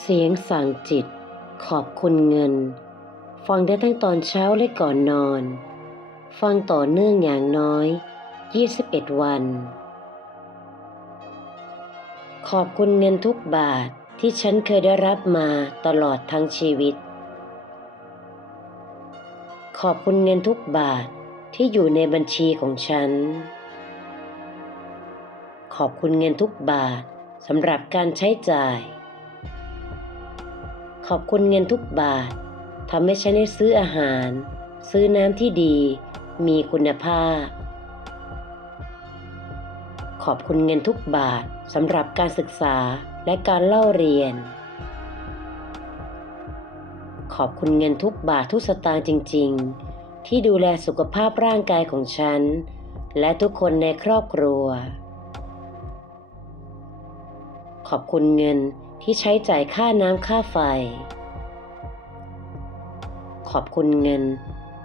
เสียงสั่งจิต ขอบคุณเงิน ฟังได้ทั้งตอนเช้าและก่อนนอน ฟังต่อเนื่องอย่างน้อย 21 วัน ขอบคุณเงินทุกบาทที่ฉันเคยได้รับมาตลอดทั้งชีวิต ขอบคุณเงินทุกบาทที่อยู่ในบัญชีของฉัน ขอบคุณเงินทุกบาทสำหรับการใช้จ่าย ขอบคุณเงินทุกบาททำให้ฉันได้ซื้ออาหาร ซื้อน้ำที่ดี มีคุณภาพ ขอบคุณเงินทุกบาทสำหรับการศึกษาและการเล่าเรียน ขอบคุณเงินทุกบาททุกสตางค์จริง ๆ ที่ดูแลสุขภาพร่างกายของฉัน และทุกคนในครอบครัว ขอบคุณเงิน ที่ใช้จ่ายค่าน้ำค่าไฟ ขอบคุณเงิน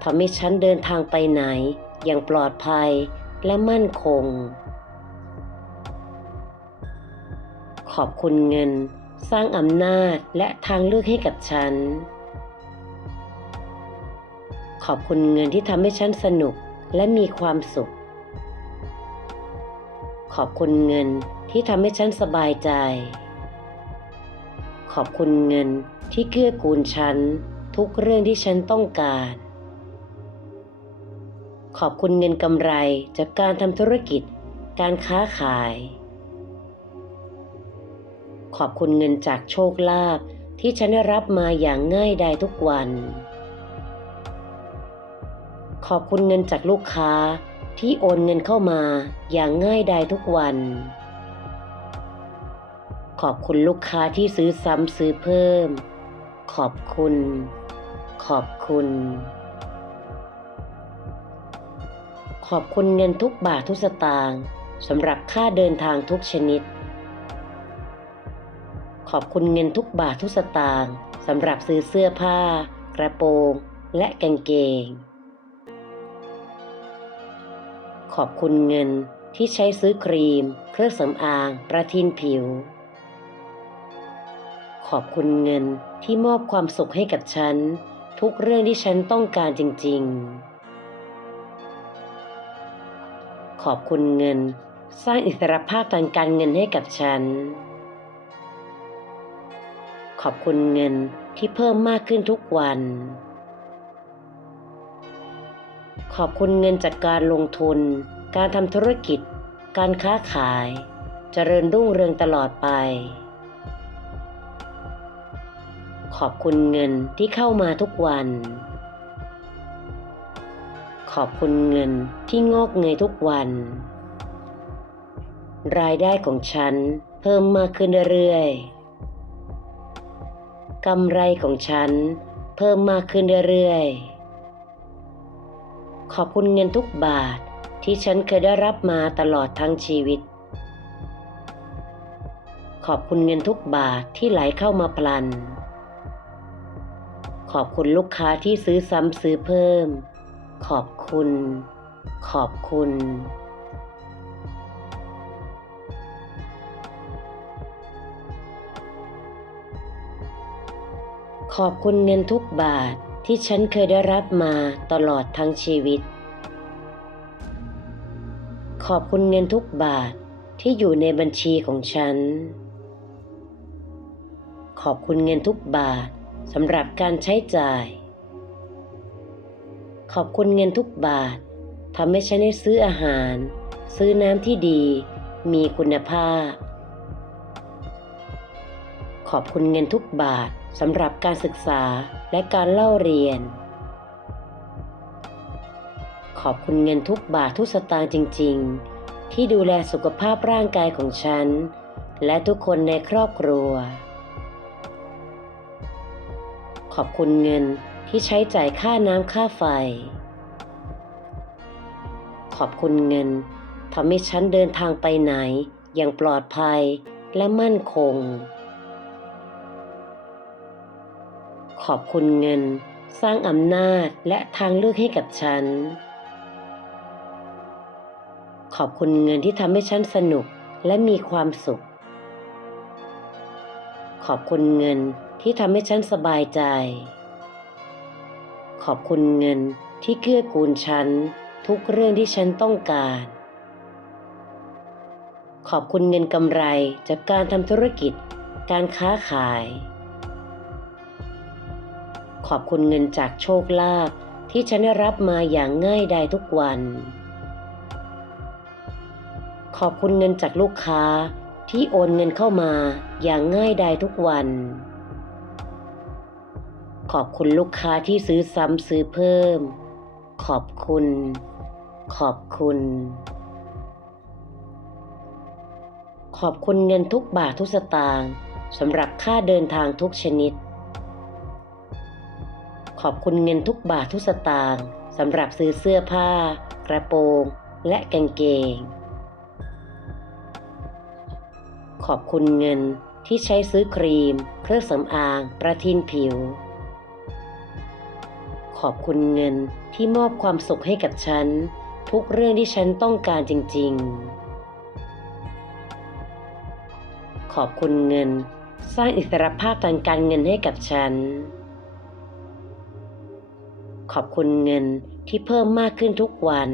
ทำให้ฉันเดินทางไปไหน อย่างปลอดภัยและมั่นคง ขอบคุณเงินสร้างอำนาจและทางเลือกให้กับฉัน ขอบคุณเงินที่ทำให้ฉันสนุกและมีความสุข ขอบคุณเงินที่ทำให้ฉันสบายใจ อบคุณเงินที่เกื้อกูลฉัน ทุกเรื่องที่ฉันต้องการ ขอบคุณเงินกำไรจากการทำธุรกิจ การค้าขาย ขอบคุณเงินจากโชคลาภที่ฉันได้รับมาอย่างง่ายดายทุกวัน ขอบคุณเงินจากลูกค้าที่โอนเงินเข้ามาอย่างง่ายดายทุกวัน ขอบคุณลูกค้าที่ซื้อซ้ำซื้อเพิ่ม ขอบคุณ ขอบคุณ ขอบคุณเงินทุกบาททุกสตางค์สำหรับค่าเดินทางทุกชนิด ขอบคุณเงินทุกบาททุกสตางค์สำหรับซื้อเสื้อผ้า กระโปรงและกางเกง ขอบคุณเงินที่ใช้ซื้อครีม เครื่องสำอาง ประทินผิว ขอบคุณเงินที่มอบความสุขให้กับฉัน ทุกเรื่องที่ฉันต้องการจริง ๆ ขอบคุณเงิน สร้างอิสรภาพทางการเงินให้กับฉัน ขอบคุณเงินที่เพิ่มมากขึ้นทุกวัน ขอบคุณเงินจากการลงทุน การทำธุรกิจ การค้าขายเจริญรุ่งเรืองตลอดไป ขอบคุณเงินที่เข้ามาทุกวัน ขอบคุณเงินที่งอกเงยทุกวัน รายได้ของฉันเพิ่มมากขึ้นเรื่อยๆ กำไรของฉันเพิ่มมากขึ้นเรื่อยๆ ขอบคุณเงินทุกบาทที่ฉันเคยได้รับมาตลอดทั้งชีวิต ขอบคุณเงินทุกบาทที่ไหลเข้ามาพลัน ขอบคุณลูกค้าที่ซื้อซ้ำซื้อเพิ่ม ขอบคุณ ขอบคุณ ขอบคุณเงินทุกบาทที่ฉันเคยได้รับมาตลอดทั้งชีวิต ขอบคุณเงินทุกบาทที่อยู่ในบัญชีของฉัน ขอบคุณเงินทุกบาท สำหรับการใช้จ่าย ขอบคุณเงินทุกบาททำให้ฉันได้ซื้ออาหาร ซื้อน้ำที่ดี มีคุณภาพ ขอบคุณเงินทุกบาทสำหรับการศึกษาและการเล่าเรียน ขอบคุณเงินทุกบาททุกสตางค์จริง ๆ ที่ดูแลสุขภาพร่างกายของฉัน และทุกคนในครอบครัว ขอบคุณเงินที่ใช้จ่ายค่าน้ำค่าไฟ ขอบคุณเงินทำให้ฉันเดินทางไปไหนอย่างปลอดภัยและมั่นคง ขอบคุณเงินสร้างอำนาจและทางเลือกให้กับฉัน ขอบคุณเงินที่ทำให้ฉันสนุกและมีความสุข ขอบคุณเงิน ที่ทำให้ฉันสบายใจ ขอบคุณเงินที่เกื้อกูลฉันทุกเรื่องที่ฉันต้องการ ขอบคุณเงินกำไรจากการทำธุรกิจ การค้าขาย ขอบคุณเงินจากโชคลาภที่ฉันได้รับมาอย่างง่ายดายทุกวัน ขอบคุณเงินจากลูกค้าที่โอนเงินเข้ามาอย่างง่ายดายทุกวัน ขอบคุณลูกค้าที่ซื้อซ้ำซื้อเพิ่ม ขอบคุณ ขอบคุณ ขอบคุณเงินทุกบาททุกสตางค์สำหรับค่าเดินทางทุกชนิด ขอบคุณเงินทุกบาททุกสตางค์สำหรับซื้อเสื้อผ้า กระโปรง และกางเกง ขอบคุณเงินที่ใช้ซื้อครีม เครื่องสำอาง ประทินผิว ขอบคุณเงินที่มอบความสุขให้กับฉัน ทุกเรื่องที่ฉันต้องการจริง ๆ ขอบคุณเงิน สร้างอิสรภาพทางการเงินให้กับฉัน ขอบคุณเงินที่เพิ่มมากขึ้นทุกวัน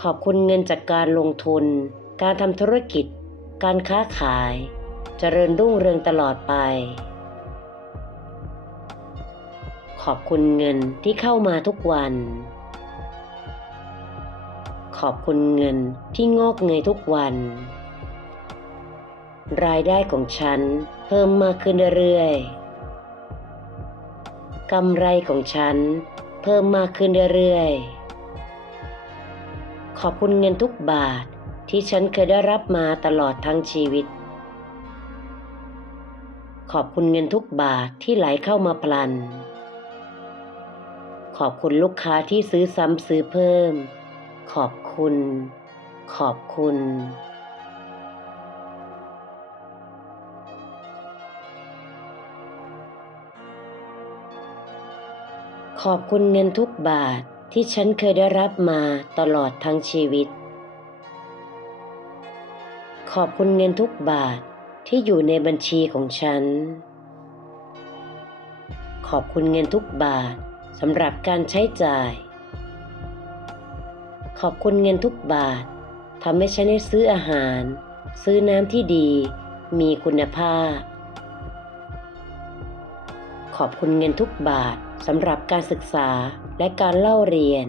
ขอบคุณเงินจากการลงทุน การทำธุรกิจ การค้าขายเจริญรุ่งเรืองตลอดไป ขอบคุณเงินที่เข้ามาทุกวัน ขอบคุณเงินที่งอกเงยทุกวัน รายได้ของฉันเพิ่มมากขึ้นเรื่อยๆกำไรของฉันเพิ่มมากขึ้นเรื่อยๆขอบคุณเงินทุกบาทที่ฉันเคยได้รับมาตลอดทั้งชีวิต ขอบคุณเงินทุกบาทที่ไหลเข้ามาพลัน ขอบคุณลูกค้าที่ซื้อซ้ำซื้อเพิ่ม ขอบคุณ ขอบคุณ ขอบคุณเงินทุกบาทที่ฉันเคยได้รับมาตลอดทั้งชีวิต ขอบคุณเงินทุกบาทที่อยู่ในบัญชีของฉัน ขอบคุณเงินทุกบาท สำหรับการใช้จ่าย ขอบคุณเงินทุกบาททำให้ฉันได้ซื้ออาหาร ซื้อน้ำที่ดี มีคุณภาพ ขอบคุณเงินทุกบาทสำหรับการศึกษาและการเล่าเรียน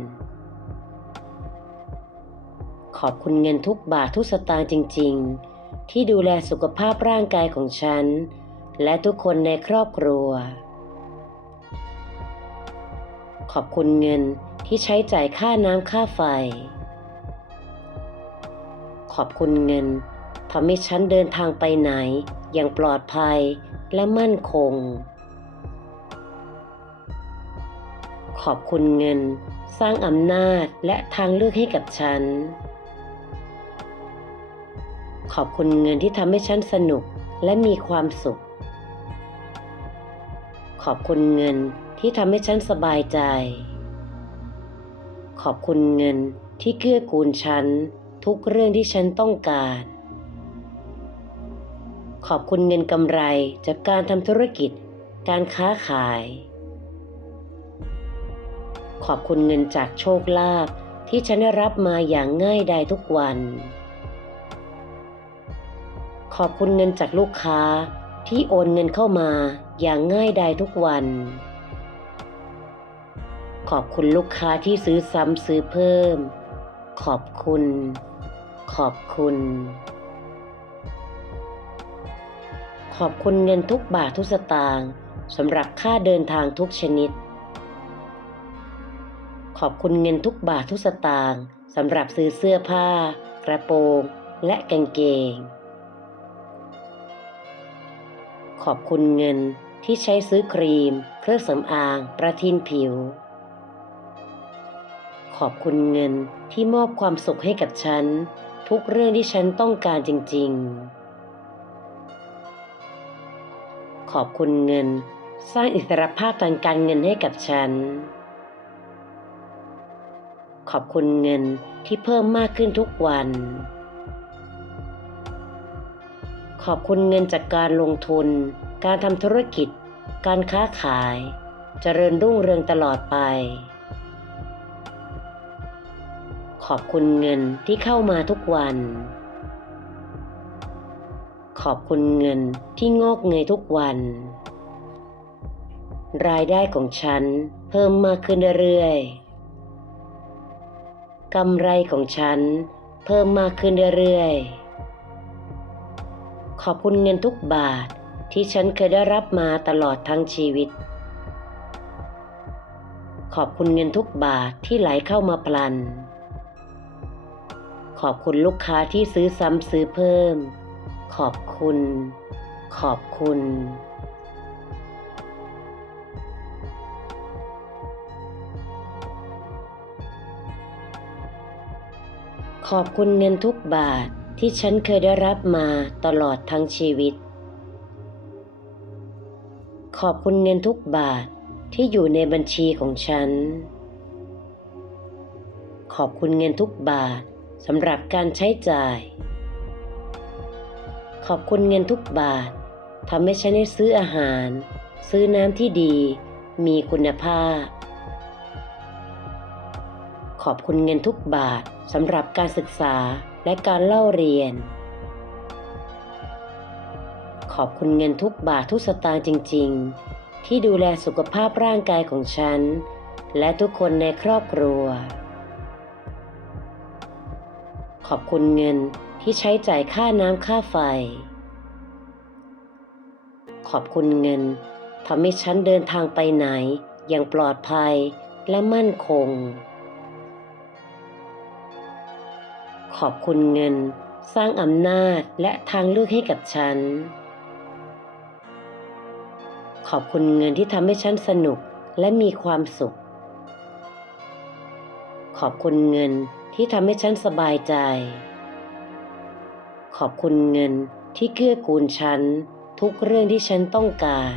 ขอบคุณเงินทุกบาททุกสตางค์จริง ๆ ที่ดูแลสุขภาพร่างกายของฉัน และทุกคนในครอบครัว ขอบคุณเงินที่ใช้จ่ายค่าน้ำค่าไฟ ขอบคุณเงินทำให้ฉันเดินทางไปไหน อย่างปลอดภัยและมั่นคง ขอบคุณเงินสร้างอำนาจและทางเลือกให้กับฉัน ขอบคุณเงินที่ทำให้ฉันสนุกและมีความสุข ขอบคุณเงิน ที่ทำให้ฉันสบายใจ ขอบคุณเงินที่เกื้อกูลฉันทุกเรื่องที่ฉันต้องการ ขอบคุณเงินกำไรจากการทำธุรกิจ การค้าขาย ขอบคุณเงินจากโชคลาภที่ฉันได้รับมาอย่างง่ายดายทุกวัน ขอบคุณเงินจากลูกค้าที่โอนเงินเข้ามาอย่างง่ายดายทุกวัน ขอบคุณลูกค้าที่ซื้อซ้ำซื้อเพิ่ม ขอบคุณ ขอบคุณ ขอบคุณเงินทุกบาททุกสตางค์สำหรับค่าเดินทางทุกชนิด ขอบคุณเงินทุกบาททุกสตางค์สำหรับซื้อเสื้อผ้า กระโปรง และกางเกง ขอบคุณเงินที่ใช้ซื้อครีม เครื่องสำอาง ประทินผิว ขอบคุณเงินที่มอบความสุขให้กับฉัน ทุกเรื่องที่ฉันต้องการจริง ๆ ขอบคุณเงิน สร้างอิสรภาพทางการเงินให้กับฉัน ขอบคุณเงินที่เพิ่มมากขึ้นทุกวัน ขอบคุณเงินจากการลงทุน การทำธุรกิจ การค้าขายเจริญรุ่งเรืองตลอดไป ขอบคุณเงินที่เข้ามาทุกวัน ขอบคุณเงินที่งอกเงยทุกวัน รายได้ของฉันเพิ่มมากขึ้นเรื่อยๆกำไรของฉันเพิ่มมากขึ้นเรื่อยๆ ขอบคุณเงินทุกบาทที่ฉันเคยได้รับมาตลอดทั้งชีวิต ขอบคุณเงินทุกบาทที่ไหลเข้ามาพลัน ขอบคุณลูกค้าที่ซื้อซ้ำซื้อเพิ่ม ขอบคุณ ขอบคุณ ขอบคุณเงินทุกบาทที่ฉันเคยได้รับมาตลอดทั้งชีวิต ขอบคุณเงินทุกบาทที่อยู่ในบัญชีของฉัน ขอบคุณเงินทุกบาท สำหรับการใช้จ่าย ขอบคุณเงินทุกบาททำให้ฉันได้ซื้ออาหาร ซื้อน้ำที่ดี มีคุณภาพ ขอบคุณเงินทุกบาทสำหรับการศึกษาและการเล่าเรียน ขอบคุณเงินทุกบาททุกสตางค์จริง ๆ ที่ดูแลสุขภาพร่างกายของฉัน และทุกคนในครอบครัว ขอบคุณเงินที่ใช้จ่ายค่าน้ำค่าไฟ ขอบคุณเงินทำให้ฉันเดินทางไปไหนอย่างปลอดภัยและมั่นคง ขอบคุณเงินสร้างอำนาจและทางเลือกให้กับฉัน ขอบคุณเงินที่ทำให้ฉันสนุกและมีความสุข ขอบคุณเงิน ที่ทำให้ฉันสบายใจ ขอบคุณเงินที่เกื้อกูลฉันทุกเรื่องที่ฉันต้องการ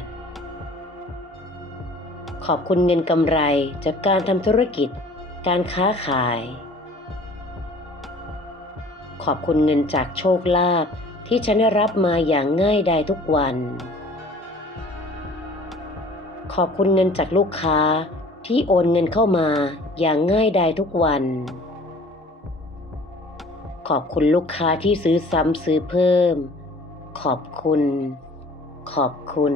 ขอบคุณเงินกำไรจากการทำธุรกิจ การค้าขาย ขอบคุณเงินจากโชคลาภที่ฉันได้รับมาอย่างง่ายดายทุกวัน ขอบคุณเงินจากลูกค้าที่โอนเงินเข้ามาอย่างง่ายดายทุกวัน ขอบคุณลูกค้าที่ซื้อซ้ำซื้อเพิ่ม ขอบคุณ ขอบคุณ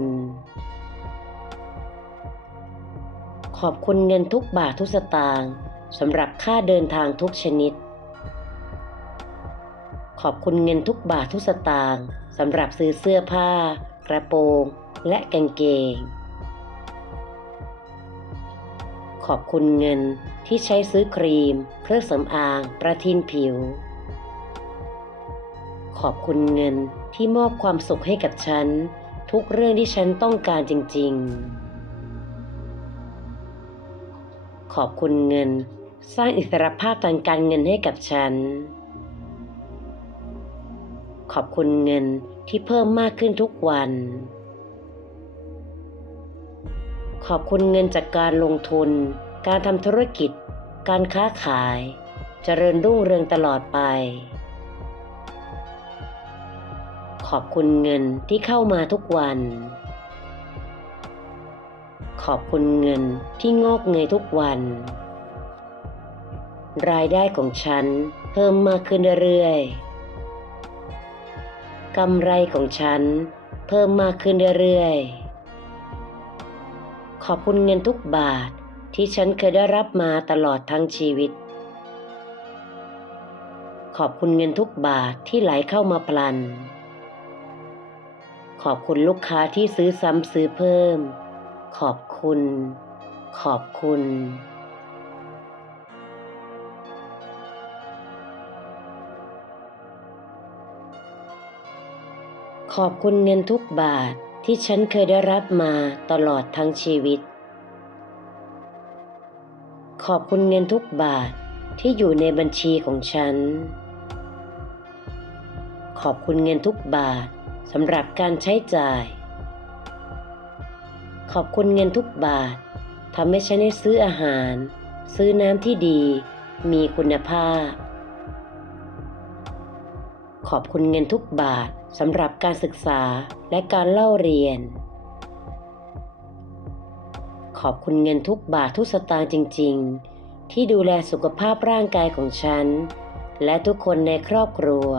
ขอบคุณเงินทุกบาททุกสตางค์สำหรับค่าเดินทางทุกชนิด ขอบคุณเงินทุกบาททุกสตางค์สำหรับซื้อเสื้อผ้า กระโปรง และกางเกง ขอบคุณเงินที่ใช้ซื้อครีม เครื่องสำอาง ประทินผิว ขอบคุณเงินที่มอบความสุขให้กับฉัน ทุกเรื่องที่ฉันต้องการจริง ๆ ขอบคุณเงิน สร้างอิสรภาพทางการเงินให้กับฉัน ขอบคุณเงินที่เพิ่มมากขึ้นทุกวัน ขอบคุณเงินจากการลงทุน การทำธุรกิจ การค้าขายเจริญรุ่งเรืองตลอดไป ขอบคุณเงินที่เข้ามาทุกวัน ขอบคุณเงินที่งอกเงยทุกวัน รายได้ของฉันเพิ่มมากขึ้นเรื่อยๆกำไรของฉันเพิ่มมากขึ้นเรื่อยๆขอบคุณเงินทุกบาทที่ฉันเคยได้รับมาตลอดทั้งชีวิต ขอบคุณเงินทุกบาทที่ไหลเข้ามาพลัน ขอบคุณลูกค้าที่ซื้อซ้ำซื้อเพิ่ม ขอบคุณ ขอบคุณ ขอบคุณเงินทุกบาทที่ฉันเคยได้รับมาตลอดทั้งชีวิต ขอบคุณเงินทุกบาทที่อยู่ในบัญชีของฉัน ขอบคุณเงินทุกบาท สำหรับการใช้จ่าย ขอบคุณเงินทุกบาททำให้ฉันได้ซื้ออาหาร ซื้อน้ำที่ดี มีคุณภาพ ขอบคุณเงินทุกบาทสำหรับการศึกษาและการเล่าเรียน ขอบคุณเงินทุกบาททุกสตางค์จริง ๆ ที่ดูแลสุขภาพร่างกายของฉัน และทุกคนในครอบครัว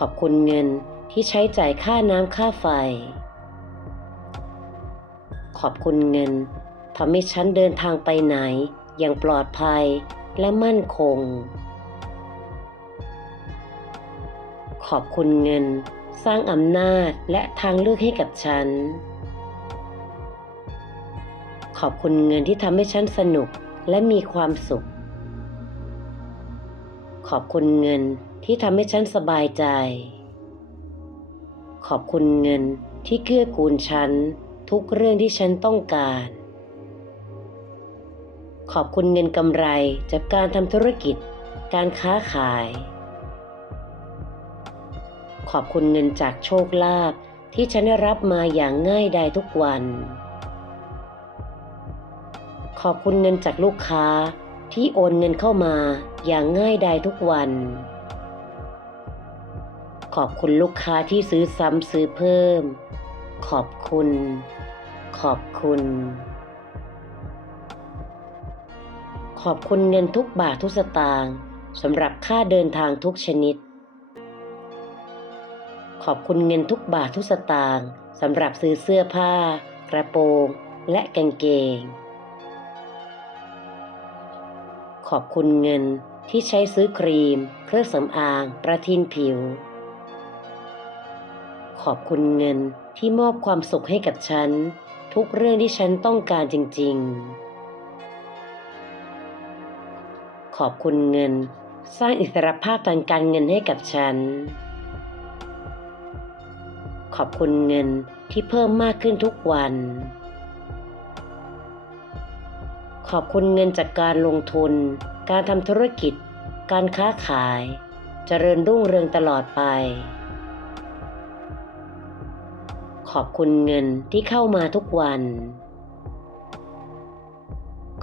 ขอบคุณเงินที่ใช้จ่ายค่าน้ำค่าไฟ ขอบคุณเงินทำให้ฉันเดินทางไปไหน อย่างปลอดภัยและมั่นคง ขอบคุณเงินสร้างอำนาจและทางเลือกให้กับฉัน ขอบคุณเงินที่ทำให้ฉันสนุกและมีความสุข ขอบคุณเงิน ที่ทำให้ฉันสบายใจ ขอบคุณเงินที่เกื้อกูลฉันทุกเรื่องที่ฉันต้องการ ขอบคุณเงินกำไรจากการทำธุรกิจ การค้าขาย ขอบคุณเงินจากโชคลาภที่ฉันได้รับมาอย่างง่ายดายทุกวัน ขอบคุณเงินจากลูกค้าที่โอนเงินเข้ามาอย่างง่ายดายทุกวัน ขอบคุณลูกค้าที่ซื้อซ้ำซื้อเพิ่ม ขอบคุณ ขอบคุณ ขอบคุณเงินทุกบาททุกสตางค์สำหรับค่าเดินทางทุกชนิด ขอบคุณเงินทุกบาททุกสตางค์สำหรับซื้อเสื้อผ้า กระโปรง และกางเกง ขอบคุณเงินที่ใช้ซื้อครีม เครื่องสำอาง ประทินผิว ขอบคุณเงินที่มอบความสุขให้กับฉัน ทุกเรื่องที่ฉันต้องการจริง ๆ ขอบคุณเงิน สร้างอิสรภาพทางการเงินให้กับฉัน ขอบคุณเงินที่เพิ่มมากขึ้นทุกวัน ขอบคุณเงินจากการลงทุน การทำธุรกิจ การค้าขายเจริญรุ่งเรืองตลอดไป อบคุณเงินที่เข้ามาทุกวัน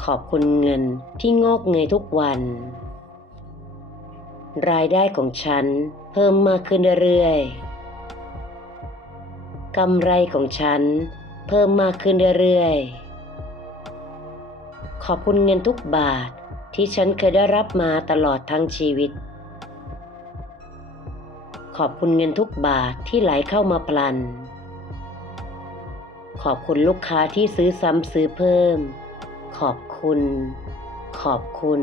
ขอบคุณเงินที่งอกเงยทุกวัน รายได้ของฉันเพิ่มมากขึ้นเรื่อยๆกำไรของฉันเพิ่มมากขึ้นเรื่อยๆขอบคุณเงินทุกบาทที่ฉันเคยได้รับมาตลอดทั้งชีวิต ขอบคุณเงินทุกบาทที่ไหลเข้ามาพลัน ขอบคุณลูกค้าที่ซื้อซ้ำซื้อเพิ่ม ขอบคุณ ขอบคุณ